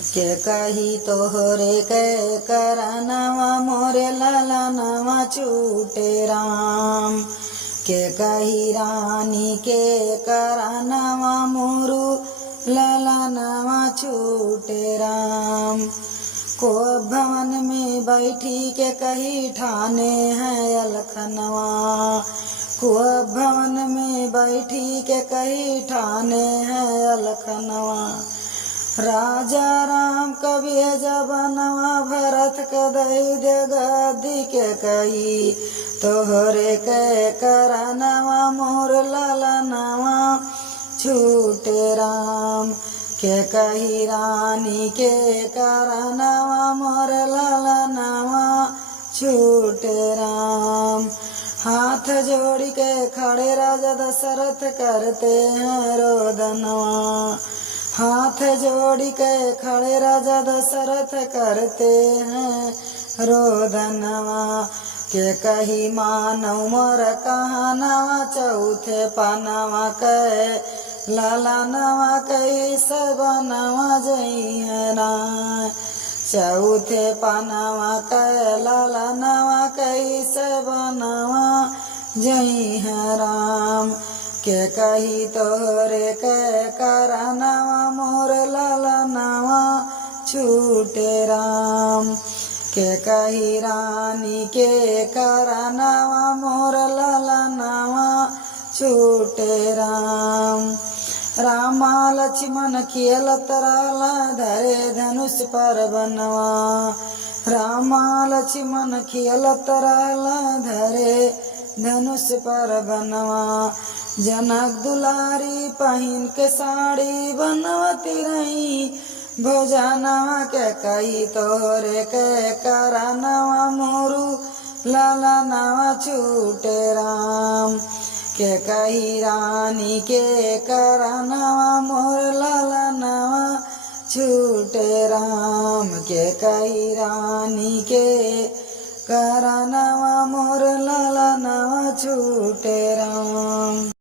के कही तोहरे के करनवा मोरे ललनवा छूटे राम। के कही रानी के करनवा मोरू ललनवा छूटे राम। को भवन में बैठी के कही ठाने हैं अलखनवा। को भवन में बैठी के कही ठाने हैं अलखनवा। राजा राम कवि जबनवा भरत कदई दे गद्दी के कही तोहरे के करनवा मोर ललनवा छूटे राम। के कही रानी के करनवा मोर ललनवा छूटे राम। हाथ जोड़ के खड़े राजा दशरथ करते हैं रोदनवा। हाथ जोड़ के खड़े राजा दशरथ करते हैं रोदनवा। के कही मानव मोर कहनवा चौथे पनवा के ललनवा कई सबनवा जई है राय। चौथे पनवा के ललनवा कई सबनवा जई है राम। के कही तोहरे के करनवा मोर ललनवा छूटे राम। के कही रानी के करनवा मोर ललनवा छूटे राम। रामा लक्ष्मण खेलत रहला धरे धनुष पर बनवा। रामा लक्ष्मण खेलत रहला धरे धनुष पर बनवा। जनक दुलारी पहिन के साड़ी बनवती रही भोजनवा। के कही तोहरे के करनवा मोरू ललनवा छूटे राम। के कही रानी के करनवा मोर ललनवा छूटे राम। के कही रानी के करनवा मोर ललनवा छूटे राम।